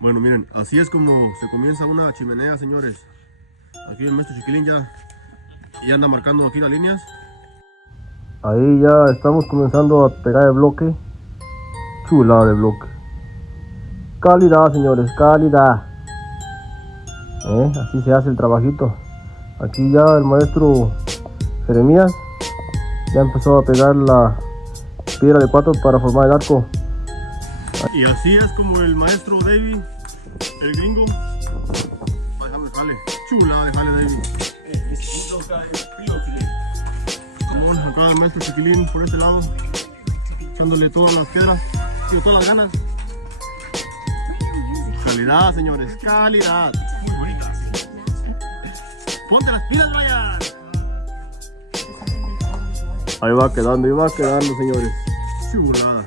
Bueno, miren, así es como se comienza una chimenea, señores. Aquí el maestro Chiquilín ya anda marcando aquí las líneas. Ahí ya estamos comenzando a pegar el bloque. Chulada de bloque. Calidad, señores, calidad. Así se hace el trabajito. Aquí ya el maestro Jeremías ya empezó a pegar la piedra de 4 para formar el arco. Y así es como el maestro David, el gringo, va dejando el jale. Chula de jale, David. Vamos acá el maestro Chiquilín por este lado, echándole todas las piedras y todas las ganas. Calidad, señores, calidad. Muy bonita. Ponte las pilas, Brian. Ahí va quedando, señores. Chulada.